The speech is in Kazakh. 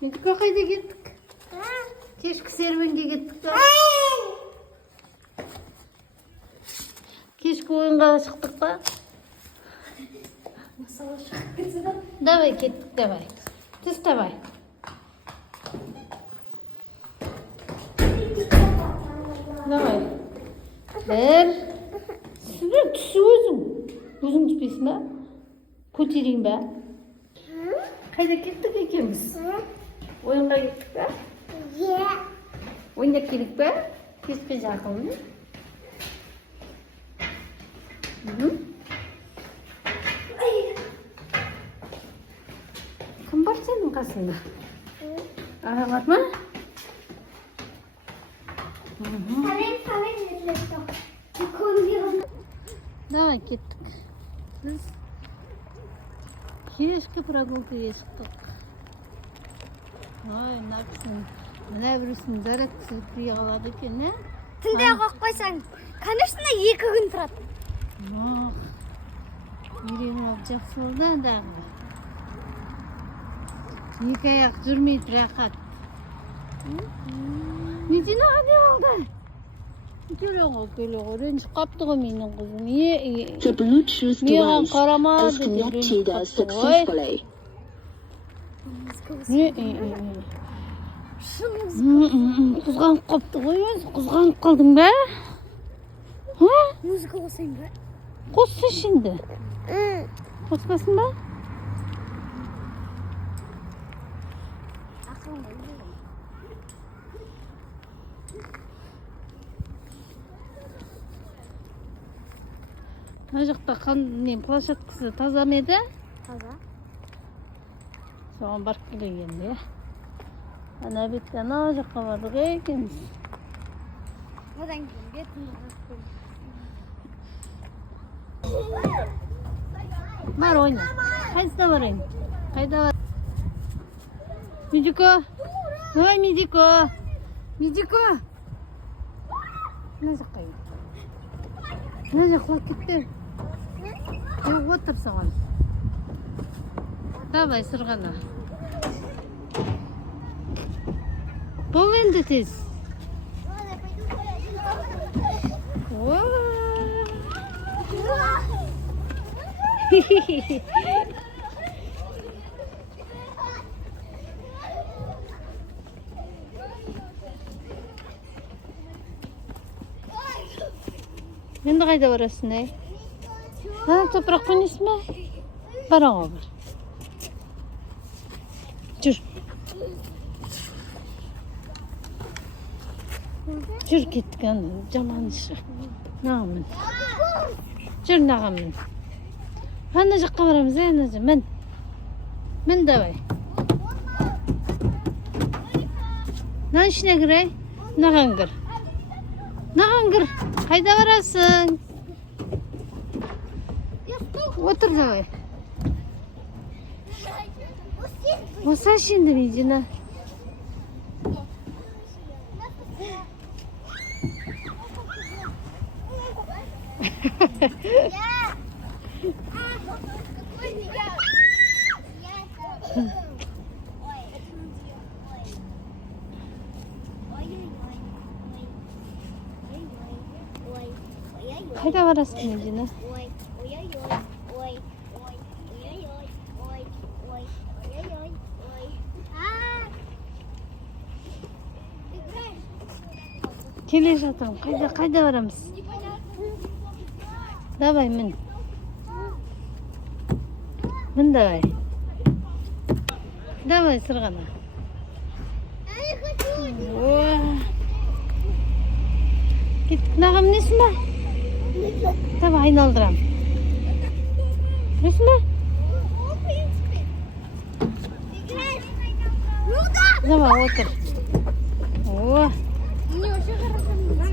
Midiko qayda ketdik? Kechki servenga ketdik. Kechki o'yinga chiqdik ba? Давай ketdik, давай. Tez давай. Давай. Bir. Süre tüsü özüm. Özüm tüpeysin be. Kötüreyim be. Kayda gittik ikimiz. Oyunga gittik be. Oyuncak yedik be. Kespe jakılını. Kim var senin kasında? Aha var mı? Давай kettik. Biz kechki прогулкаga chiqdik. Voy, naqsin. Mana birisini zaryadkasiga yig'iladi ekan, a? Tinday qo'yib qo'ysang, конечно 2 kun turadi. Yo'q. Yuragim yaxshi bo'ldi-da. Ikki oyoq yurmaydi raqat. Nechini oldi? Kelago, ranjib qopdi-ku mening qizim. The Bluetooth Miyam device qaramadi. is connected successfully. Qizg'anib qopdi qo'y, qizg'anib qolding be? Ha? Muzika qo'ysang be. Qo'ssa şimdi. Qo'smasin be? Mына жақта қандың площадкасы таза ма еді? Таза. Соған барып келген де. Ана бетте ана жаққа бардық екенбіз. Одан кейін бетімді Бар ойна. Қайсыда барайын? Қайда бар? Медико. Ой, Медико. Медико. Мына жаққа ел. Мына жаққа кетті. Отыр саған. Давай, сырғана. Бол енді тез. Енді қайда барасың, ай? Топырақ қойнесің бе? Бараға бар. Жүр. Жүр кеттік, жаман іші. Нағамын. Жүр нағамын. Ана жаққа барамыз, ана жаққа. Мін. Мін давай. Нан ішіне кір, ай? Наған кір. Наған кір. Қайда барасың? Отыр давай. Оса şimdi Медина. Қайда барасың Медина? Келе жатырмын. Қайда барамыз? Давай, мін. Мін давай. Давай, сырғана. Кеттік, нағам несін ба? Давай, айналдырам. Несін ба? Давай, отыр. Не, очень хорошо.